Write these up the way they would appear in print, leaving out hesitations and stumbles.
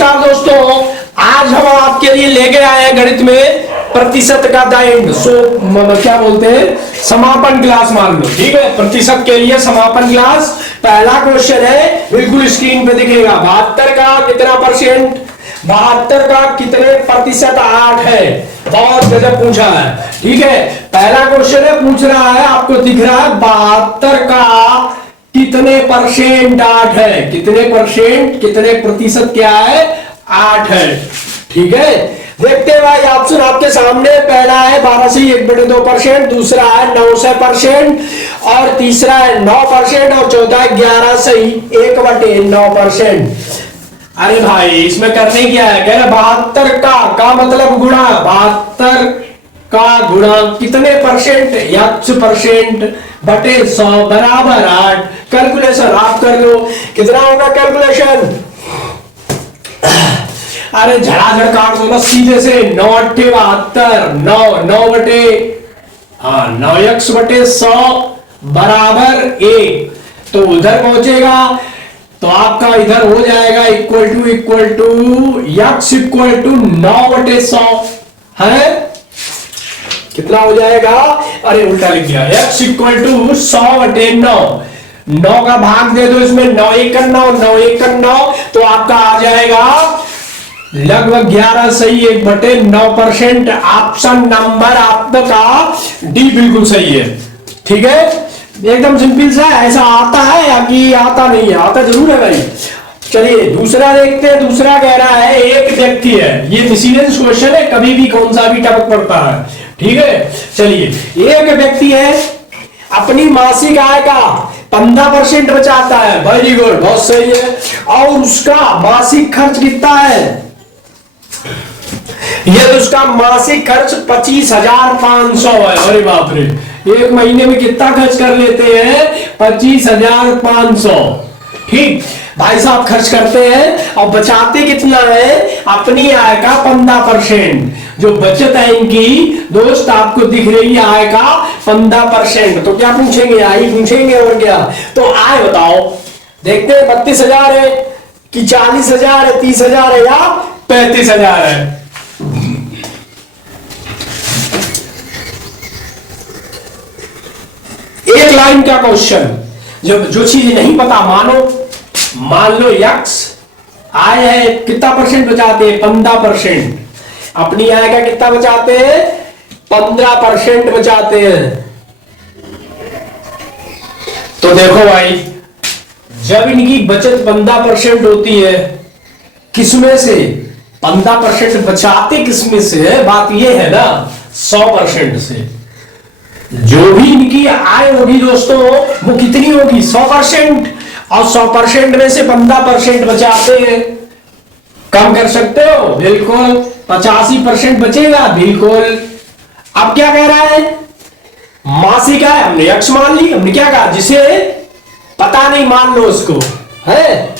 नमस्कार दोस्तों, आज हम आपके लिए लेके आए हैं गणित में प्रतिशत का दैंड। क्या बोलते हैं, समापन क्लास मान लो। ठीक है, प्रतिशत के लिए समापन क्लास। पहला क्वेश्चन है, बिल्कुल स्क्रीन पे दिखेगा। 72 का कितना परसेंट, 72 का कितने प्रतिशत 8 है। बहुत गजब पूछा है। ठीक है, पहला क्वेश्चन है, पूछ रहा है, आपको दिख रहा है 72 का कितने परसेंट 8 है। कितने परसेंट, कितने प्रतिशत क्या है, 8 है। ठीक है, देखते हैं भाई, ऑप्शन आपके सामने। पहला है 12 से 1/2%, दूसरा है 9 से परसेंट, और तीसरा है 9%, और चौथा है 11 से 1/9%। अरे भाई, इसमें करने क्या है, कह रहे 72 का मतलब गुणा, 72 का गुणा कितने परसेंट, x परसेंट बटे 100 बराबर 8। कैलकुलेशन आप कर लो, कितना होगा कैलकुलेशन। अरे झड़ाझड़ काट दो ना सीधे से। 9 8 72, 9 बटे 9x बटे 100 बराबर 1। तो उधर पहुंचेगा तो आपका इधर हो जाएगा equal to x equal to 9 बटे 100 है। कितना हो जाएगा, अरे उल्टा लिख दिया, x इक्वल टू 100 बटे 9। 9 का भाग दे दो इसमें, 9 1 9, 9 1 9, तो आपका आ जाएगा लगभग 11 सही 1/9%। ऑप्शन नंबर आपका डी बिल्कुल सही है। ठीक है, एकदम सिंपल सा। ऐसा आता है या कि आता नहीं है, आता जरूर है भाई। चलिए दूसरा देखते हैं। दूसरा कह रहा है, एक व्यक्ति है, ये सीरियस क्वेश्चन है, कभी भी कौन सा भी टपक पड़ता है। ठीक है, चलिए, एक व्यक्ति है, अपनी मासिक आय का 15% बचाता है। वेरी गुड, बहुत सही है। और उसका मासिक खर्च कितना है, ये तो उसका मासिक खर्च 25,500 है। अरे बाप रे, एक महीने में कितना खर्च कर लेते हैं, 25,500। ठीक, भाई साहब खर्च करते हैं और बचाते कितना है, अपनी आय का 15%। जो बचत है इनकी दोस्त आपको दिख रही है, आय का 15%। तो क्या पूछेंगे, आय पूछेंगे और क्या। तो आय बताओ, देखते हैं 32,000 है कि 40,000 है, 30,000 है या 35,000 है। एक लाइन का क्वेश्चन, जो चीज नहीं पता, मान लो x आय है, कितना परसेंट बचाते हैं, 15%। अपनी आय का कितना बचाते हैं, 15% बचाते हैं। तो देखो भाई, जब इनकी बचत 15% होती है, किसमें से 15% बचाते किसमें से है, बात ये है ना, 100% से। जो भी इनकी आय होगी दोस्तों, वो कितनी होगी, 100%। और 100% में से 15% बचाते हैं, कम कर सकते हो, बिल्कुल 85% बचेगा, बिल्कुल। अब क्या कह रहा है, मासिक आय हमने x मान ली, हमने क्या कहा, जिसे पता नहीं मान लो उसको, है।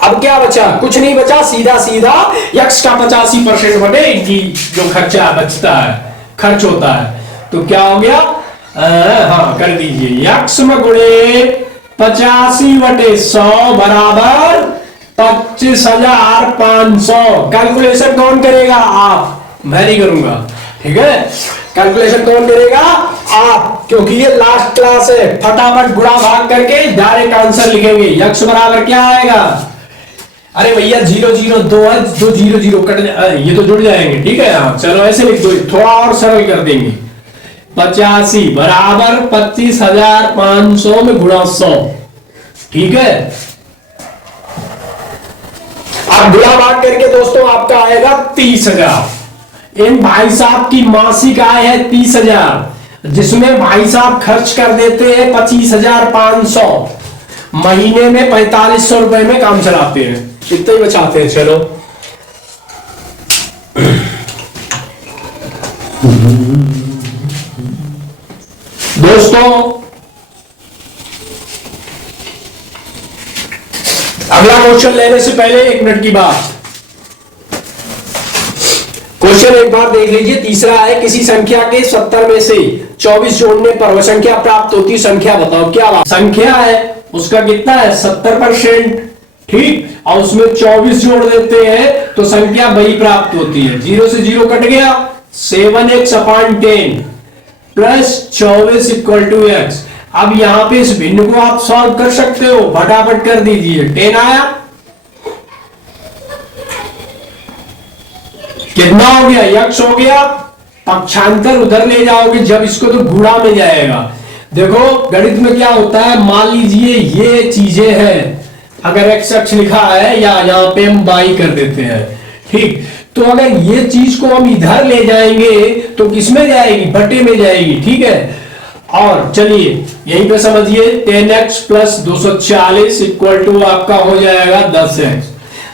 अब क्या बचा, कुछ नहीं बचा, सीधा सीधा x का 85% बटे इनकी जो खर्चा बचता है, खर्च होता है। तो क्या हो गया, हाँ कर दीजिए, x में गुणे 85/100 बराबर 25,500। कैलकुलेशन कौन करेगा, आप, मैं नहीं करूंगा। ठीक है, कैलकुलेशन कौन करेगा, आप, क्योंकि ये लास्ट क्लास है। फटाफट गुणा भाग करके डायरेक्ट आंसर लिखेंगे। x बराबर क्या आएगा, अरे भैया 0 0 2 है, 2 0 0 कट, ये तो जुड़ जाएंगे। ठीक है, हाँ चलो ऐसे लिख दो, थोड़ा और सरल कर देंगे। 85 बराबर 25,500 में गुणा 100। ठीक है, अब गुणा भाग करके दोस्तों आपका आएगा 30,000। इन भाई साहब की मासिक आय है 30,000, जिसमें भाई साहब खर्च कर देते हैं 25,500। महीने में 4,500 रुपए में काम चलाते हैं, इतना ही बचाते हैं। चलो दोस्तों, अगला क्वेश्चन लेने से पहले 1 मिनट की बात। क्वेश्चन एक बार देख लीजिए। तीसरा है, किसी संख्या के 70 में से 24 जोड़ने पर वह संख्या प्राप्त होती, संख्या बताओ। क्या बात, संख्या है उसका कितना है, 70%। ठीक, और उसमें 24 जोड़ देते हैं तो संख्या वही प्राप्त होती है। 0 से 0 कट गया, 7x/10 plus 24 equal to x। अब यहां पे इस भिन्न को आप सॉल्व कर सकते हो, फटाफट कर दीजिए। 10 आया, कितना हो गया, x हो गया। पक्षांतर उधर ले जाओगे जब इसको तो गुणा में जाएगा। देखो गणित में क्या होता है, मान लीजिए ये चीजें हैं, अगर x अक्ष लिखा है या यहाँ पे हम y कर देते हैं, ठीक। तो अगर ये चीज को हम इधर ले जाएंगे तो किसमें जाएगी, बटे में जाएगी, ठीक है। और चलिए यहीं पे समझिए, 10x प्लस 240 इक्वल टू आपका हो जाएगा 10x।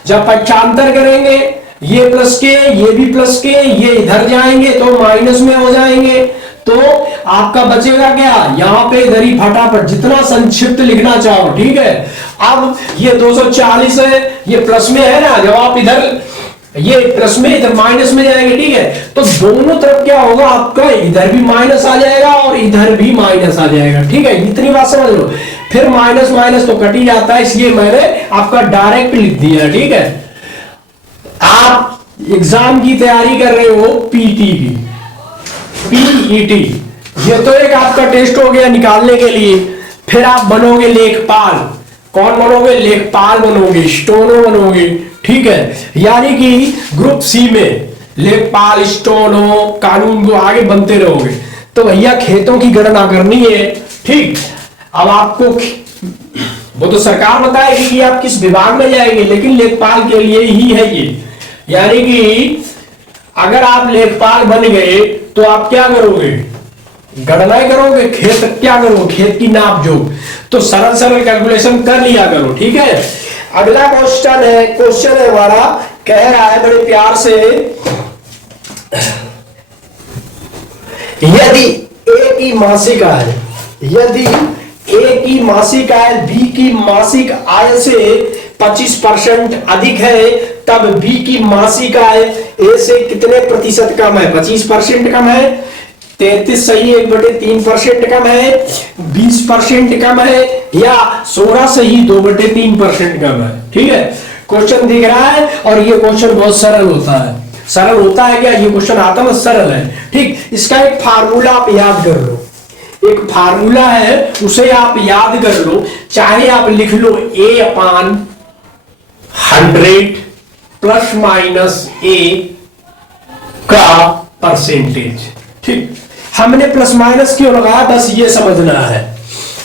जब पक्षांतर करेंगे ये प्लस के ये भी प्लस के, ये इधर जाएंगे तो माइनस में हो जाएंगे, तो आपका बचेगा क्या, यहां पे इधर ही फटाफट जितना संक्षिप्त लिखना चाहो, ठीक है। अब ये 240 है, ये प्लस में है ना, जब आप इधर ये प्लस में इधर माइनस में जाएंगे, ठीक है। तो दोनों तरफ क्या होगा आपका, इधर भी माइनस आ जाएगा और इधर भी माइनस आ जाएगा, ठीक है। इतनी बात समझ लो। फिर माइनस माइनस तो कट ही जाता है, इसलिए मैंने आपका डायरेक्ट लिख दिया, ठीक है। आप एग्जाम की तैयारी कर रहे हो, पीटी की, पीईटी, ये तो एक आपका टेस्ट हो गया निकालने के लिए। फिर आप बनोगे लेखपाल। कौन बनोगे, लेखपाल बनोगे, स्टोनो बनोगे, ठीक है। यानी कि ग्रुप सी में लेखपाल, स्टोनो, कानून को आगे बनते रहोगे। तो भैया खेतों की गणना करनी है, ठीक। अब आपको वो तो सरकार बताएगी कि आप किस विभाग में जाएंगे, लेकिन लेखपाल के लिए ही है ये। यानी कि अगर आप लेखपाल बन गए तो आप क्या करोगे, गणनाएं करोगे, खेत क्या करोगे, खेत की नाप जोख। तो सरल सरल कैलकुलेशन कर लिया करो, ठीक है। अगला क्वेश्चन है हमारा, कह रहा है बड़े प्यार से, यदि ए की मासिक आय, यदि ए की मासिक आय बी की मासिक आय से 25% अधिक है, तब बी की मासिक आय ए से कितने प्रतिशत कम है, 25% कम है, 33 सही 1/3% कम है, 20% कम है, या 16 सही 2/3% कम है, ठीक है। क्वेश्चन दिख रहा है, और ये क्वेश्चन बहुत सरल होता है। सरल होता है क्या, ये क्वेश्चन आता है सरल है, ठीक। इसका एक फार्मूला आप याद कर लो, एक फार्मूला है उसे आप याद कर लो, चाहे आप लिख लो A/100 प्लस माइनस ए का परसेंटेज, ठीक। हमने प्लस माइनस क्यों लगाया, बस ये समझना है।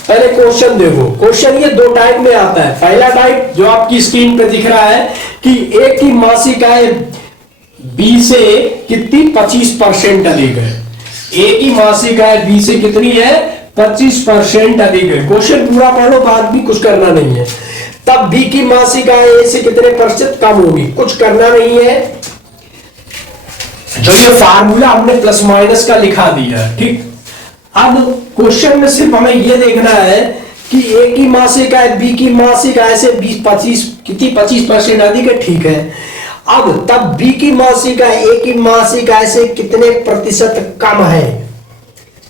पहले क्वेश्चन देखो, क्वेश्चन ये दो टाइप में आता है। पहला टाइप जो आपकी स्क्रीन पे दिख रहा है कि ए की मासिक आय बी से कितनी, 25% अधिक है। ए की मासिक आय बी से कितनी है, 25% अधिक है। क्वेश्चन पूरा पढ़ लो, बाद भी कुछ करना नहीं है। तब बी की मासिक आय ए से कितने प्रतिशत कम होगी, कुछ करना नहीं है। जो ये फार्मूला हमने प्लस माइनस का लिखा दिया, ठीक। अब क्वेश्चन में सिर्फ हमें ये देखना है कि ए की मासिक आय बी की मासिक आय से 25% अधिक है, ठीक है। अब तब बी की मासिक आय ए की मासिक आय से कितने प्रतिशत कम है।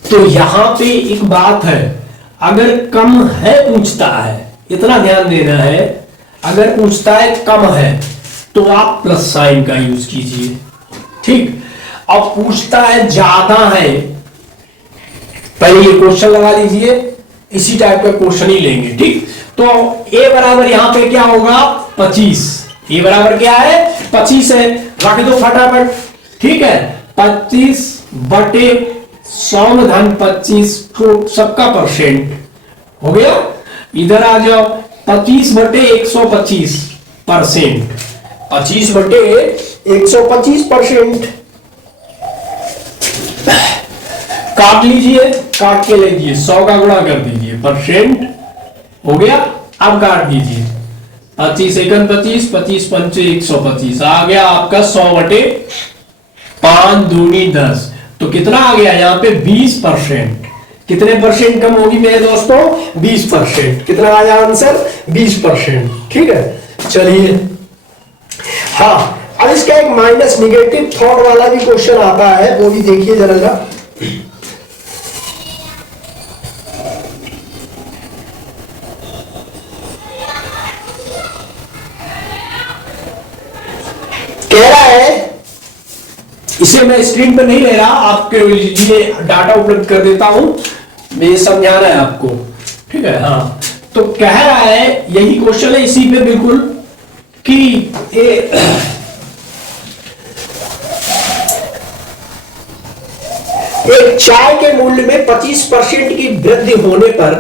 तो यहां पे एक बात है, अगर कम है पूछता है, इतना ध्यान देना है, अगर पूछता है कम है तो आप प्लस साइन का यूज कीजिए, ठीक। अब पूछता है ज्यादा है, पहले ये क्वेश्चन लगा लीजिए, इसी टाइप का क्वेश्चन ही लेंगे, ठीक। तो ए बराबर यहां पे क्या होगा, 25। ए बराबर क्या है, 25 है, रख दो फटाफट, ठीक है। 25/100 को सबका परसेंट हो गया, इधर आ जाओ, 25/125%, 25/125%। काट लीजिए, काट के लीजिए, 100 का गुणा कर दीजिए, परसेंट हो गया। अब काट दीजिए, 25 एकन 25, 25 पंचे 125, आ गया आपका 100/5 दूनी 10। तो कितना आ गया यहाँ पे, 20%। कितने परसेंट कम होगी मेरे दोस्तों, 20%। कितना आया आंसर, 20%, ठीक है। चलिए, हाँ, अब इसका एक माइनस निगेटिव थॉट वाला भी क्वेश्चन आता है, वो भी देखिए जरा। कह रहा है, इसे मैं स्क्रीन पर नहीं ले रहा, आपके लिए डाटा उपलब्ध कर देता हूं, ये समझाना है आपको, ठीक है। हाँ, तो कह रहा है, यही क्वेश्चन है इसी पे बिल्कुल, कि एक चाय के मूल्य में 25% की वृद्धि होने पर,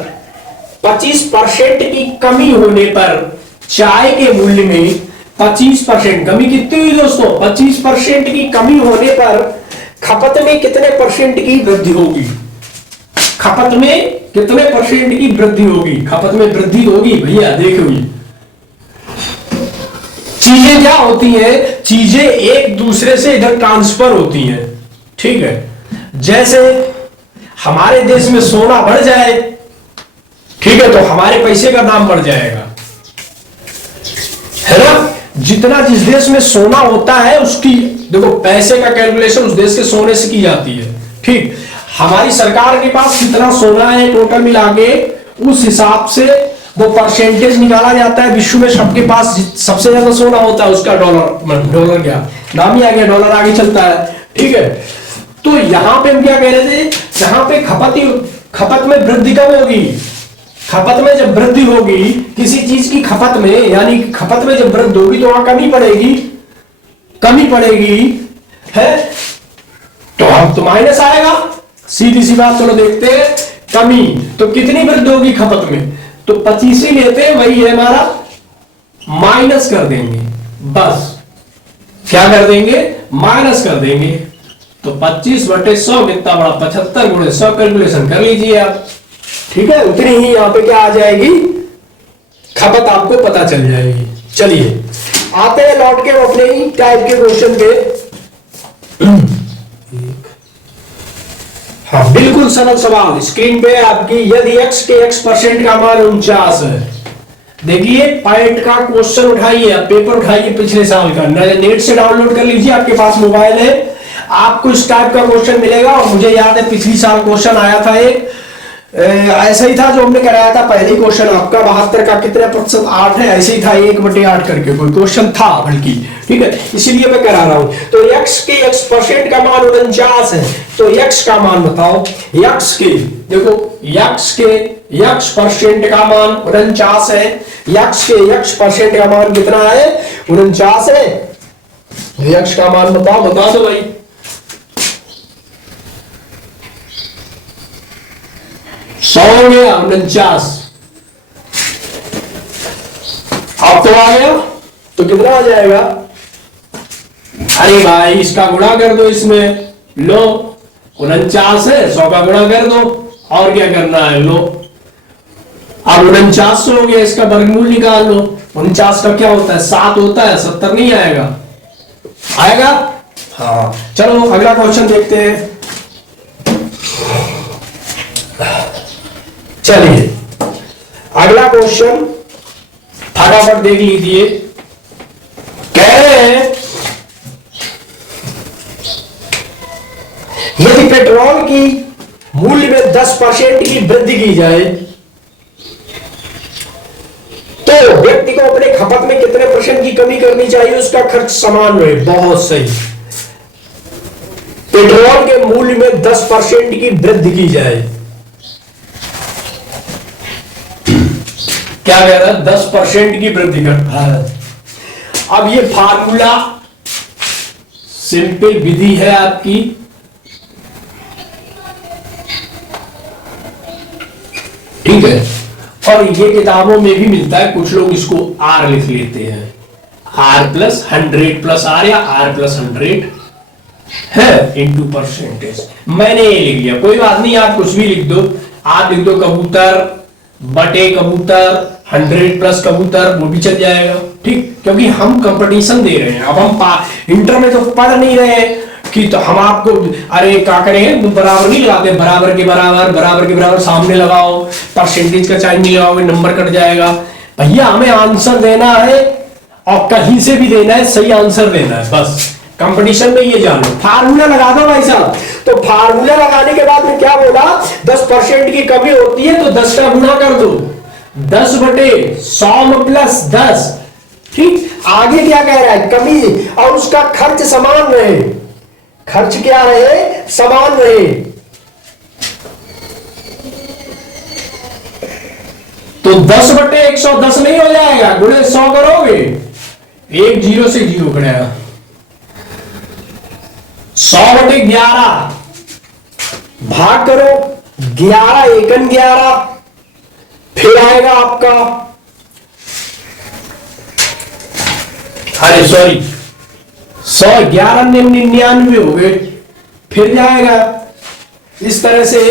25% की कमी होने पर चाय के मूल्य में 25% कमी कितनी हुई दोस्तों? 25% की कमी होने पर खपत में कितने परसेंट की वृद्धि होगी? खपत में कितने परसेंट की वृद्धि होगी? खपत में वृद्धि होगी भैया, देखो ये चीजें क्या होती हैं, चीजें एक दूसरे से इधर ट्रांसफर होती हैं, ठीक है। जैसे हमारे देश में सोना बढ़ जाए, ठीक है, तो हमारे पैसे का दाम बढ़ जाएगा, है ना। जितना जिस देश में सोना होता है उसकी, देखो पैसे का कैलकुलेशन उस देश के सोने से की जाती है, ठीक। हमारी सरकार के पास कितना सोना है टोटल मिला के, उस हिसाब से वो परसेंटेज निकाला जाता है। विश्व में सबके पास सबसे ज्यादा सोना होता है उसका डॉलर क्या नाम ही आ गया, डॉलर आगे चलता है, ठीक है। तो यहां पे हम क्या कह रहे थे, जहां पे खपत में वृद्धि कब होगी? खपत में जब वृद्धि होगी किसी चीज की खपत में, यानी खपत में जब वृद्धि होगी तो वहां कमी पड़ेगी, है, तो हम तो माइनस आएगा, सीधी सी बात। चलो देखते हैं, कमी तो कितनी वृद्धि होगी खपत में, तो 25 ही लेते हैं, वही है हमारा, माइनस कर देंगे, बस क्या कर देंगे, माइनस कर देंगे। तो 25/100 कितना बड़ा, 75 गुणे 100, कैलकुलेशन कर लीजिए आप, ठीक है। उतनी ही यहां पे क्या आ जाएगी, खपत आपको पता चल जाएगी। चलिए आते हैं लौट के अपने ही टाइप के क्वेश्चन के। हाँ, बिल्कुल सरल सवाल स्क्रीन पे आपकी, यदि x के x% का मान 49 है, देखिए पाइट का क्वेश्चन उठाइए, पेपर उठाइए पिछले साल का, नेट से डाउनलोड कर लीजिए, आपके पास मोबाइल है, आपको इस टाइप का क्वेश्चन मिलेगा। और मुझे याद है पिछली साल क्वेश्चन आया था एक ऐसा ही था जो हमने कराया था, पहली क्वेश्चन आपका 72 का कितने प्रतिशत 8 है, ऐसे ही था 1/8 करके कोई क्वेश्चन था बल्कि, ठीक है, इसीलिए मैं करा रहा हूं। तो x के x% का मान 49 है, तो x का मान बताओ, x के, देखो x के x% का मान 49 है, x के x% का मान कितना है, 49 है, x का मान बताओ, बता दो भाई। सौ हो गया, 49 अब तो आ गया, तो कितना आ जाएगा, अरे भाई इसका गुणा कर दो इसमें, लो 49 है, 100 का गुणा कर दो, और क्या करना है, लो अब 49 हो गया, इसका वर्गमूल निकाल लो। 49 का क्या होता है, 7 होता है, 70 नहीं आएगा, आएगा, हाँ। चलो अगला क्वेश्चन देखते हैं। चलिए अगला क्वेश्चन फटाफट देख लीजिए, कह रहे हैं यदि पेट्रोल की मूल्य में 10% की वृद्धि की जाए तो व्यक्ति को अपने खपत में कितने % की कमी करनी चाहिए, उसका खर्च समान रहे। बहुत सही, पेट्रोल के मूल्य में 10% की वृद्धि की जाए, क्या कह रहा है, 10% की वृद्धि करता है। अब ये फार्मूला सिंपल विधि है आपकी, ठीक है, और ये किताबों में भी मिलता है, कुछ लोग इसको R लिख लेते हैं, R+100+R या R+100 है इनटू परसेंटेज। मैंने ये लिख लिया, कोई बात नहीं, आप कुछ भी लिख दो, आप लिख दो कबूतर बटे कबूतर 100+ कबूतर, वो भी चल जाएगा, ठीक, क्योंकि हम कंपटीशन दे रहे हैं। अब हम इंटर में तो पढ़ नहीं रहे हैं कि तो हम आपको, अरे क्या करेंगे, बराबर नहीं लगाते, बराबर के बराबर सामने लगाओ, परसेंटेज का चार्ज नहीं लगाओगे नंबर कट जाएगा। भैया हमें आंसर देना है, और कहीं से भी देना है, सही आंसर देना है, बस कंपटीशन में ये जानो। फार्मूला लगा दो भाई साहब, तो फार्मूला लगाने के बाद में क्या बोला, 10% की कमी होती है तो 10 का गुणा कर दो, 10/100 + 10, ठीक, आगे क्या कह रहा है, कमी और उसका खर्च समान रहे, खर्च क्या रहे, समान रहे। तो 10/110 नहीं हो जाएगा, गुणे 100 करोगे, एक जीरो से जीरो करेगा, 100/11 भाग करो 11 एकन 11, फिर आएगा आपका, अरे सॉरी 111 हो गए, फिर जाएगा इस तरह से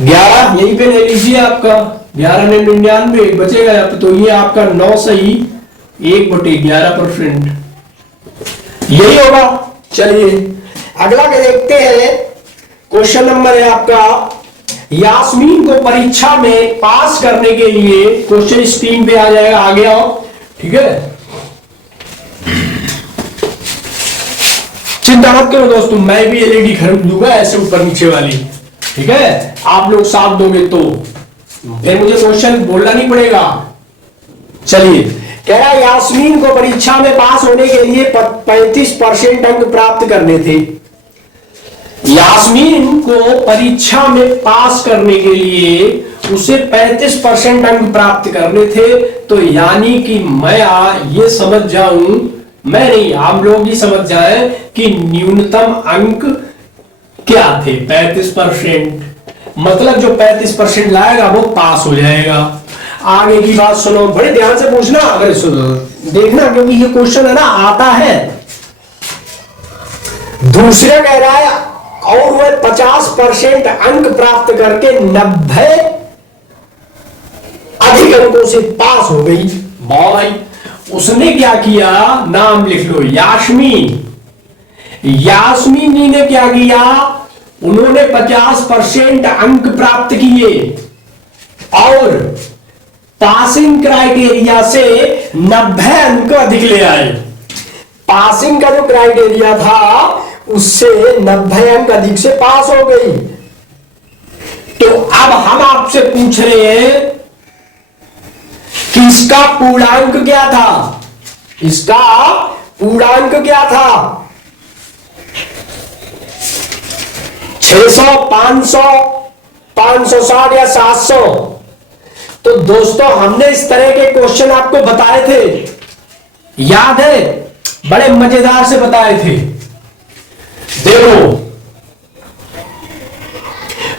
11 यहीं पे ले लीजिए, आपका 11 बचेगा, तो ये आपका 9 सही 1/11% यही होगा। चलिए अगला के देखते हैं, क्वेश्चन नंबर है आपका, यास्मीन को परीक्षा में पास करने के लिए, क्वेश्चन स्क्रीन पे आ जाएगा, आगे आओ, ठीक है। चिंता मत करो दोस्तों, मैं भी एलईडी खरीद लूंगा ऐसे ऊपर नीचे वाली, ठीक है, आप लोग साथ दोगे तो फिर मुझे क्वेश्चन बोलना नहीं पड़ेगा। चलिए, कह रहा है यास्मीन को परीक्षा में पास होने के लिए 35% अंक प्राप्त करने थे। यास्मीन को परीक्षा में पास करने के लिए उसे 35% अंक प्राप्त करने थे, तो यानी कि मैं ये समझ जाऊं, मैं नहीं आप लोग ही समझ जाएं कि न्यूनतम अंक क्या थे, 35%, मतलब जो 35% लाएगा वो पास हो जाएगा। आगे की बात सुनो, बड़े ध्यान से पूछना, अगर सुनो देखना, क्योंकि ये क्वेश्चन है ना आता है। दूसरा कह रहा है और वह 50% अंक प्राप्त करके 90 अधिक अंकों से पास हो गई। वाह भाई, उसने क्या किया, नाम लिख लो, यास्मीन। यास्मीन जी ने क्या किया, उन्होंने 50% अंक प्राप्त किए और पासिंग क्राइटेरिया से 90 अंक अधिक ले आए। पासिंग का जो क्राइटेरिया था उससे 90 अंक अधिक से पास हो गई। तो अब हम आपसे पूछ रहे हैं कि इसका पूर्णांक क्या था, इसका पूर्णांक क्या था, 600, 500, 560 या 700। तो दोस्तों हमने इस तरह के क्वेश्चन आपको बताए थे, याद है, बड़े मजेदार से बताए थे। देखो,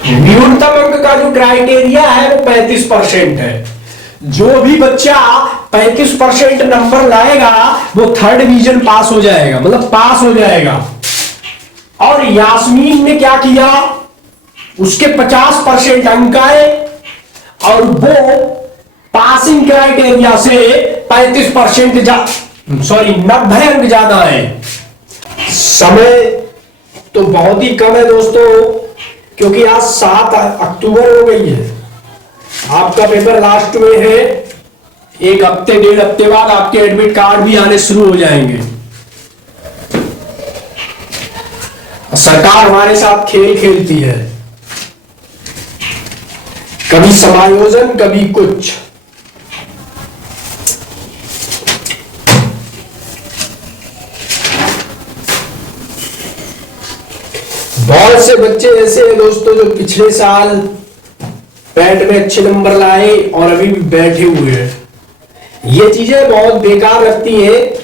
न्यूनतम अंक का जो क्राइटेरिया है वो 35% है। जो भी बच्चा 35% नंबर लाएगा वो थर्ड डिवीजन पास हो जाएगा, मतलब पास हो जाएगा। और यास्मीन ने क्या किया, उसके 50% अंक आए और वो पासिंग क्राइटेरिया से 35% 90 अंक ज्यादा है। समय तो बहुत ही कम है दोस्तों, क्योंकि आज 7 अक्टूबर हो गई है, आपका पेपर लास्ट में है, एक हफ्ते 1.5 हफ्ते बाद आपके एडमिट कार्ड भी आने शुरू हो जाएंगे। सरकार हमारे साथ खेल खेलती है, कभी समायोजन कभी कुछ। बहुत से बच्चे ऐसे हैं दोस्तों जो पिछले साल पैट में अच्छे नंबर लाए और अभी भी बैठे हुए हैं। ये चीजें बहुत बेकार लगती हैं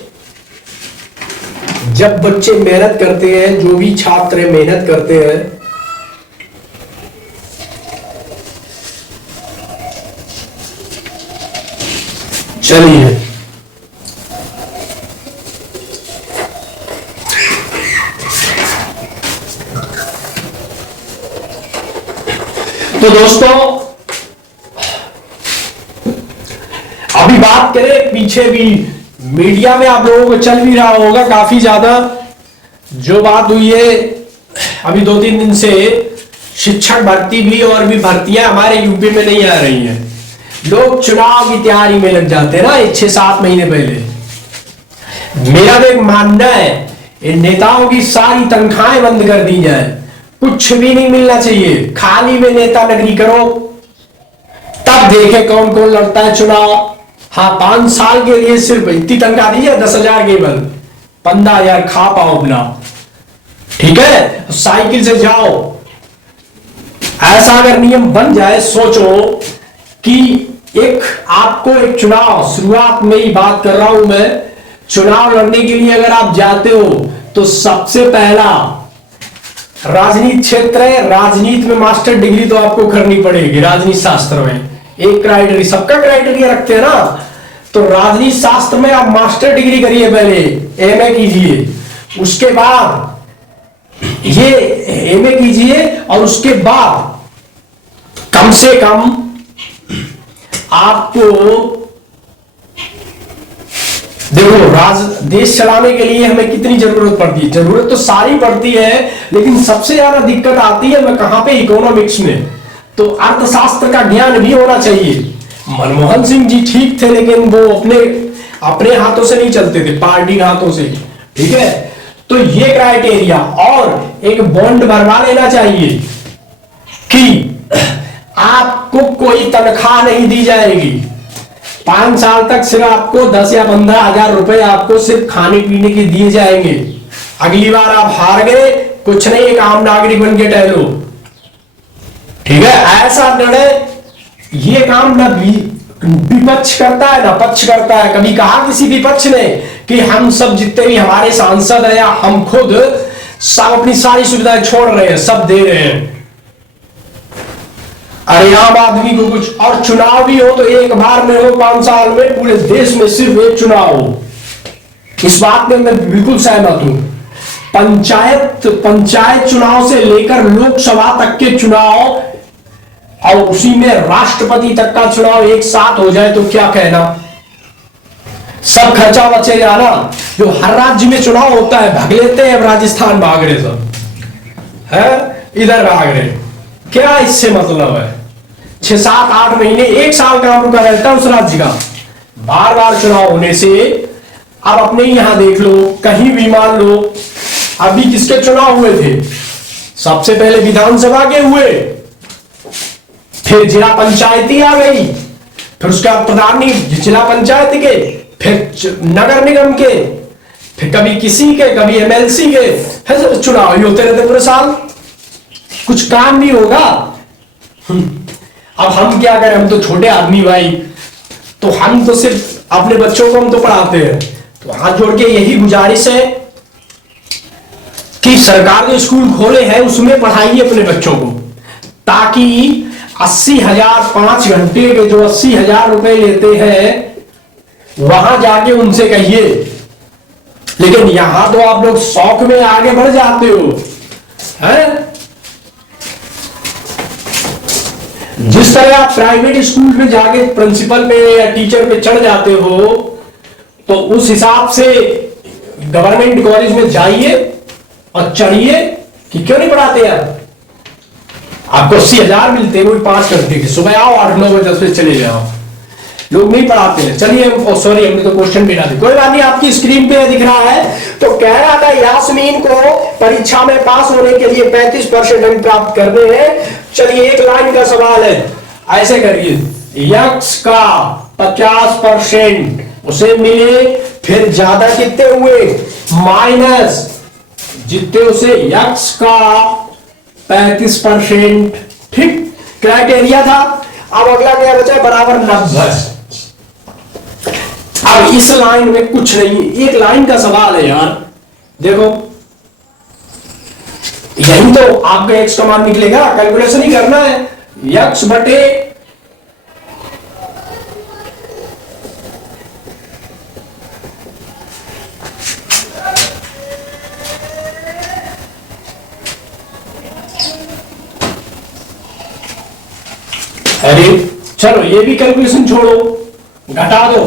जब बच्चे मेहनत करते हैं, जो भी छात्र मेहनत करते हैं। चलिए तो दोस्तों अभी बात करें, पीछे भी मीडिया में आप लोगों को चल भी रहा होगा काफी ज्यादा जो बात हुई है अभी 2-3 दिन से, शिक्षक भर्ती भी और भी भर्तियां हमारे यूपी में नहीं आ रही हैं। लोग चुनाव की तैयारी में लग जाते हैं ना 6-7 महीने पहले। मेरा तो एक मानना है, इन नेताओं की सारी तनख्वाहें बंद कर दी जाए, कुछ भी नहीं मिलना चाहिए, खाली में नेता नगरी करो, तब देखे कौन कौन लड़ता है चुनाव। हाँ 5 साल के लिए सिर्फ इतनी तनख्वाह दी है, 10,000 केवल, 15,000 खा पाओ अपना, ठीक है। साइकिल से जाओ। ऐसा अगर नियम बन जाए, सोचो कि एक आपको एक चुनाव, शुरुआत में ही बात कर रहा हूं मैं, चुनाव लड़ने के लिए अगर आप जाते हो तो सबसे पहला राजनीति क्षेत्र है, राजनीति में मास्टर डिग्री तो आपको करनी पड़ेगी। राजनीति शास्त्र में एक क्राइटेरिया, सबका क्राइटेरिया रखते हैं ना, तो राजनीति शास्त्र में आप मास्टर डिग्री करिए, पहले एमए कीजिए, उसके बाद ये एमए कीजिए, और उसके बाद कम से कम आपको देखो, देश चलाने के लिए हमें कितनी जरूरत पड़ती है, जरूरत तो सारी पड़ती है, लेकिन सबसे ज्यादा दिक्कत आती है मैं कहां पे, इकोनॉमिक्स में। तो अर्थशास्त्र का ज्ञान भी होना चाहिए। मनमोहन सिंह जी ठीक थे, लेकिन वो अपने हाथों से नहीं चलते थे, पार्टी के हाथों से, ठीक है। तो ये क्राइटेरिया, और एक बॉन्ड भरवा लेना चाहिए कि आपको कोई तनख्वाह नहीं दी जाएगी, 5 साल तक सिर्फ आपको 10 या 15,000 रुपए आपको सिर्फ खाने पीने के दिए जाएंगे। अगली बार आप हार गए, कुछ नहीं, एक आम नागरिक बन के टहलो, ठीक है। ऐसा निर्णय, ये काम ना विपक्ष करता है ना पक्ष करता है। कभी कहा किसी विपक्ष ने कि हम सब जितने भी हमारे सांसद हैं या हम खुद सब अपनी सारी सुविधाएं छोड़ रहे हैं, सब दे रहे हैं, अरे आम आदमी को कुछ। और चुनाव भी हो तो एक बार में हो, 5 साल में पूरे देश में सिर्फ एक चुनाव हो, इस बात में मैं बिल्कुल सहमत हूं। पंचायत चुनाव से लेकर लोकसभा तक के चुनाव और उसी में राष्ट्रपति तक का चुनाव एक साथ हो जाए तो क्या कहना, सब खर्चा बचेगा ना। जो हर राज्य में चुनाव होता है, भाग लेते हैं, अब राजस्थान भाग रहे, सब है इधर भाग रहे, क्या इससे मतलब है। 6, 7, 8 महीने, 1 साल काम रुका रहता है उस राज्य का, बार बार चुनाव होने से। अब अपने यहां देख लो, कहीं भी मान लो, अभी किसके चुनाव हुए थे, सबसे पहले विधानसभा के हुए, फिर जिला पंचायती आ गई, फिर उसके बाद प्रधानी जिला पंचायत के, फिर नगर निगम के, फिर कभी किसी के, कभी एमएलसी के, फिर चुनाव ही होते रहते पूरे साल, कुछ काम नहीं होगा। अब हम क्या करें, हम तो छोटे आदमी भाई, तो हम तो सिर्फ अपने बच्चों को हम तो पढ़ाते हैं। तो हाथ जोड़ के यही गुजारिश है कि सरकार जो स्कूल खोले हैं उसमें पढ़ाइए अपने बच्चों को, ताकि 80,000 5 घंटे के जो 80,000 रुपए लेते हैं, वहां जाके उनसे कहिए। लेकिन यहां तो आप लोग शौक में आगे बढ़ जाते हो, हैं? जिस तरह आप प्राइवेट स्कूल में जाके प्रिंसिपल पे या टीचर पे चढ़ जाते हो, तो उस हिसाब से गवर्नमेंट कॉलेज में जाइए और चढ़िए कि क्यों नहीं पढ़ाते यार। आपको 80,000 मिलते हैं, वही 5 घंटे के, सुबह आओ 8, 9 बजे 10 बजे चले जाओ, लोग नहीं पढ़ाते हैं। चलिए, सॉरी हमने तो क्वेश्चन भी ना दी, कोई बात नहीं, आपकी स्क्रीन पे दिख रहा है। तो कह रहा था यास्मीन को परीक्षा में पास होने के लिए 35% अंक प्राप्त करने हैं। चलिए, एक लाइन का सवाल है, ऐसे करिए, यक्स का 50% उसे मिले, फिर ज्यादा कितने हुए, माइनस जितने उसे यक्स का 35%, ठीक क्राइटेरिया था। अब अगला क्या बचा, बराबर 90। अब इस लाइन में कुछ नहीं, एक लाइन का सवाल है यार, देखो यही तो आपका एक्स का मान निकलेगा, कैलकुलेशन ही करना है, यक्स बटे अरे चलो ये भी कैलकुलेशन छोड़ो, घटा दो,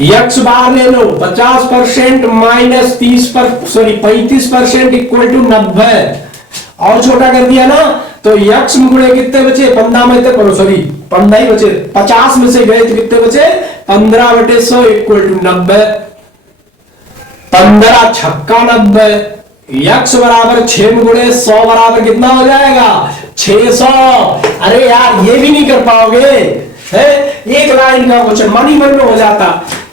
यक्स बार ले लो, 50% माइनस 35% इक्वल टू 90, और छोटा कर दिया ना, तो यक्स में गुणे कितने बचे, 15 में से, सॉरी 15 ही बचे, 50 में से गए तो कितने बचे, 15/100 इक्वल टू 90, 15 छक्का 90, यक्स बराबर 6 गुणे 100 बराबर कितना हो जाएगा, 600। अरे यार ये भी नहीं कर पाओगे, है एक लाइन का क्वेश्चन मन ही मन में हो जाता,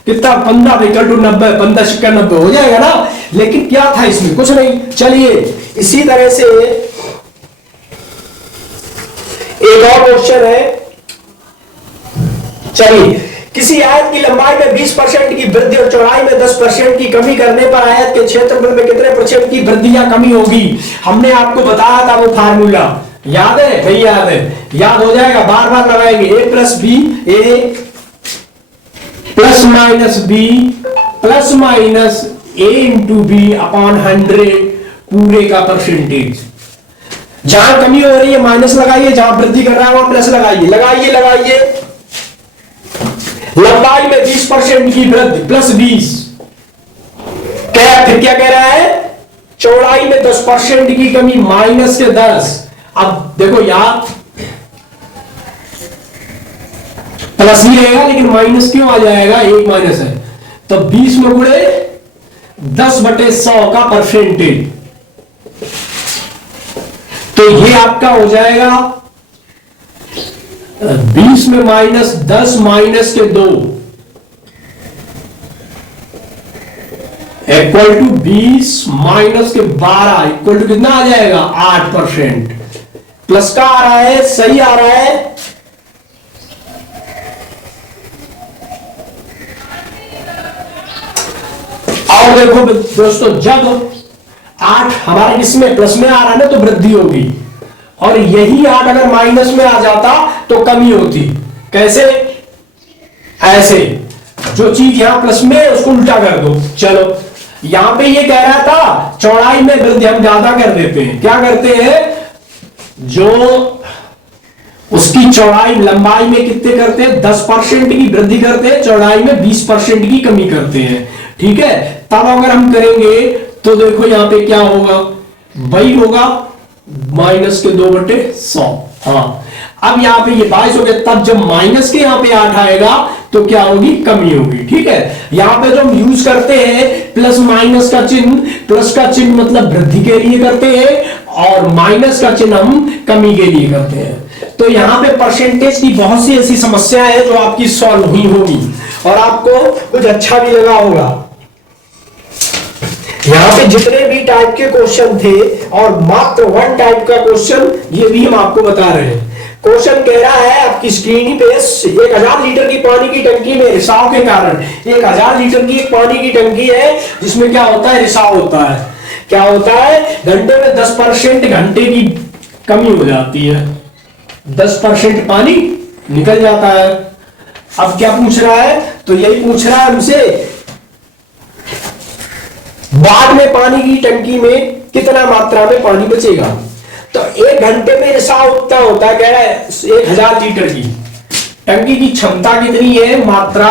कितना 15 इक्वल टू 90, 15 सिक्का 90 हो जाएगा ना। लेकिन क्या था इसमें, कुछ नहीं। चलिए इसी तरह से एक और क्वेश्चन है। चलिए, किसी आयत की लंबाई में 20% की वृद्धि और चौड़ाई में 10% की कमी करने पर आयत के क्षेत्रफल में कितने % की वृद्धि या कमी होगी। हमने आपको बताया था वो फार्मूला, याद है? नहीं याद है? याद हो जाएगा, बार बार लगाएंगे। A plus b, a plus minus b plus minus a into b upon 100 पूरे का परसेंटेज। जहां कमी हो रही है माइनस लगाइए, जहां वृद्धि कर रहा है वहां प्लस लगाइए। लगाइए लगाइए। लंबाई में 20% की वृद्धि प्लस 20, फिर क्या कह रहा है, चौड़ाई में 10% की कमी माइनस के 10। अब देखो यार प्लस ही रहेगा लेकिन माइनस क्यों आ जाएगा, एक माइनस है तो 20 में गुणे 10/100 का परसेंटेज, तो ये आपका हो जाएगा 20 में माइनस 10 माइनस के 2 इक्वल टू 20 माइनस के 12 इक्वल टू कितना आ जाएगा 8%। प्लस का आ रहा है, सही आ रहा है। और देखो दोस्तों, जब 8 हमारे इसमें प्लस में आ रहा है ना तो वृद्धि होगी, और यही 8 अगर माइनस में आ जाता तो कमी होती। कैसे? ऐसे, जो चीज यहां प्लस में है उसको उल्टा कर दो। चलो, यहां पे ये कह रहा था चौड़ाई में वृद्धि, हम ज्यादा कर देते हैं। क्या करते हैं, जो उसकी चौड़ाई लंबाई में कितने करते हैं, 10% की वृद्धि करते हैं, चौड़ाई में 20% की कमी करते हैं। ठीक है, तब अगर हम करेंगे तो देखो यहां पे क्या होगा, वही होगा माइनस के 2/100। हाँ, अब यहां पे ये 22 हो गया, तब जब माइनस के यहां पे 8 आएगा तो क्या होगी, कमी होगी। ठीक है, यहां पे जो हम यूज करते हैं प्लस माइनस का चिन्ह, प्लस का चिन्ह मतलब वृद्धि के लिए करते हैं और माइनस का चिन्ह हम कमी के लिए करते हैं। तो यहां पे परसेंटेज की बहुत सी ऐसी समस्या है जो आपकी सॉल्व हुई होगी और आपको कुछ अच्छा भी लगा होगा। यहां पे जितने भी टाइप के क्वेश्चन थे और मात्र 1 टाइप का क्वेश्चन, ये भी हम आपको बता रहे हैं। क्वेश्चन कह रहा है आपकी स्क्रीन पे 1000 लीटर की पानी की टंकी में रिसाव के कारण, 1000 लीटर की एक पानी की टंकी है जिसमें क्या होता है, रिसाव होता है। क्या होता है, घंटे में 10% घंटे की कमी हो जाती है, 10% पानी निकल जाता है। अब क्या पूछ रहा है, तो यही पूछ रहा है हमसे, बाद में पानी की टंकी में कितना मात्रा में पानी बचेगा। तो 1 घंटे में रिसाव उतना होता है, कह रहा है 1000 लीटर की टंकी की क्षमता कितनी है, मात्रा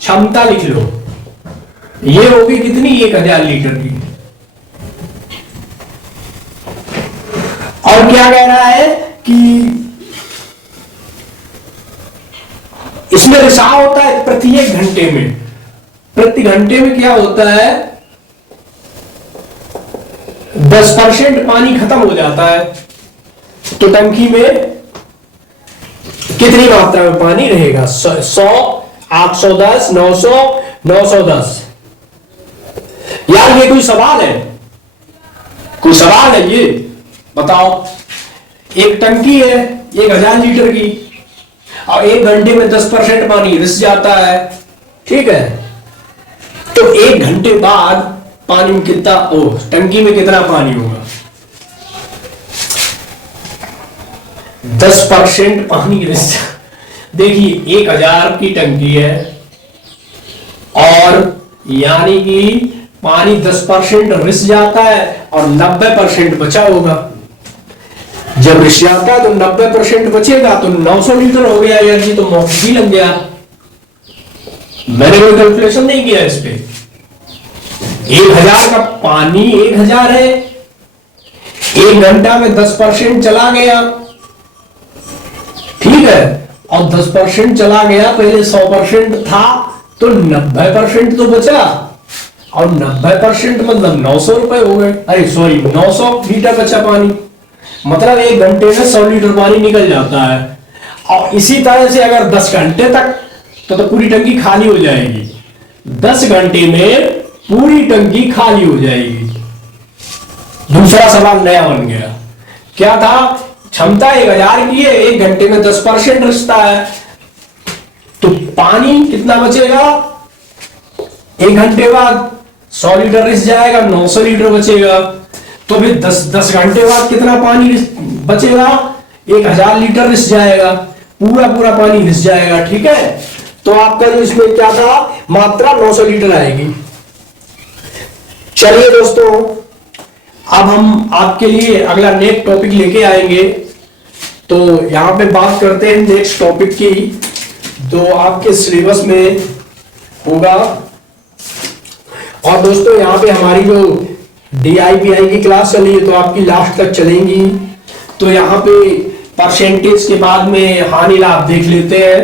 क्षमता लिख लो, ये होगी कितनी, 1000 लीटर की। और क्या कह रहा है कि इसमें रिसाव होता है प्रत्येक घंटे में, प्रति घंटे में क्या होता है, 10% पानी खत्म हो जाता है, तो टंकी में कितनी मात्रा में पानी रहेगा, 100, 810, 900, 910। यार ये कोई सवाल है, कोई सवाल है ये बताओ। एक टंकी है 1000 लीटर की और 1 घंटे में 10% पानी रिस जाता है। ठीक है, तो 1 घंटे बाद पानी में कितना, टंकी में कितना पानी होगा, 10% पानी रिस। देखिए 1000 की टंकी है और यानी कि पानी 10% रिस जाता है और 90% बचा होगा। जब रिस जाता है तो 90% बचेगा तो 900 लीटर हो गया यार, जी तो मौका भी लग गया। मैंने कोई कैलकुलेशन नहीं किया इस पे। 1000 का पानी 1000 है, 1 घंटा में 10% चला गया। ठीक है, और 10% चला गया, पहले 100% था तो 90% तो बचा, और 90% मतलब 900 रुपए हो गए, अरे सॉरी 900 लीटर बचा पानी, मतलब 1 घंटे में 100 लीटर पानी निकल जाता है। और इसी तरह से अगर 10 घंटे तक तो पूरी टंकी खाली हो जाएगी। 10 घंटे में पूरी टंकी खाली हो जाएगी। दूसरा सवाल नया बन गया, क्या था? क्षमता 1000 की है, 1 घंटे में 10% रिश्ता है, तो पानी कितना बचेगा? 1 घंटे बाद 100 लीटर रिस जाएगा, 900 लीटर बचेगा। तो फिर 10 घंटे बाद कितना पानी बचेगा? 1000 लीटर रिस जाएगा, पूरा पानी रिस जाएगा। ठीक है, तो आपका जो इसमें क्या था, मात्रा 900 लीटर आएगी। चलिए दोस्तों, अब हम आपके लिए अगला नेक्स्ट टॉपिक लेके आएंगे। तो यहां पे बात करते हैं नेक्स्ट टॉपिक की, जो आपके सिलेबस में होगा। और दोस्तों यहाँ पे हमारी जो DIPI की क्लास चली है तो आपकी लास्ट तक चलेंगी। तो यहाँ पे परसेंटेज के बाद में हानि लाभ देख लेते हैं।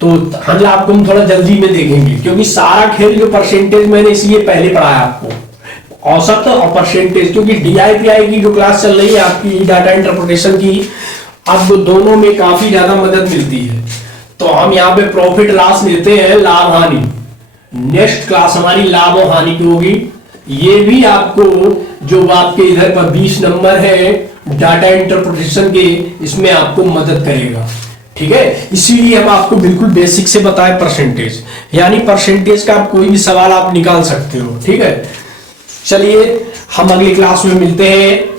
तो हानि लाभ को हम थोड़ा जल्दी में देखेंगे, क्योंकि सारा खेल जो परसेंटेज मैंने इसलिए पहले पढ़ाया आपको, औसत और परसेंटेज, क्योंकि DIPI की जो क्लास चल रही है आपकी डाटा इंटरप्रिटेशन की, आपको दोनों में काफी ज्यादा मदद मिलती है। तो हम यहाँ पे प्रॉफिट लॉस लेते हैं, लाभ हानि। नेक्स्ट क्लास हमारी लाभ और हानि की होगी। ये भी आपको जो आपके इधर पर 20 नंबर है डाटा इंटरप्रिटेशन के, इसमें आपको मदद करेगा। ठीक है, इसीलिए हम आपको बिल्कुल बेसिक से बताएं परसेंटेज, यानी परसेंटेज का कोई भी सवाल आप निकाल सकते हो। ठीक है, चलिए हम अगली क्लास में मिलते हैं।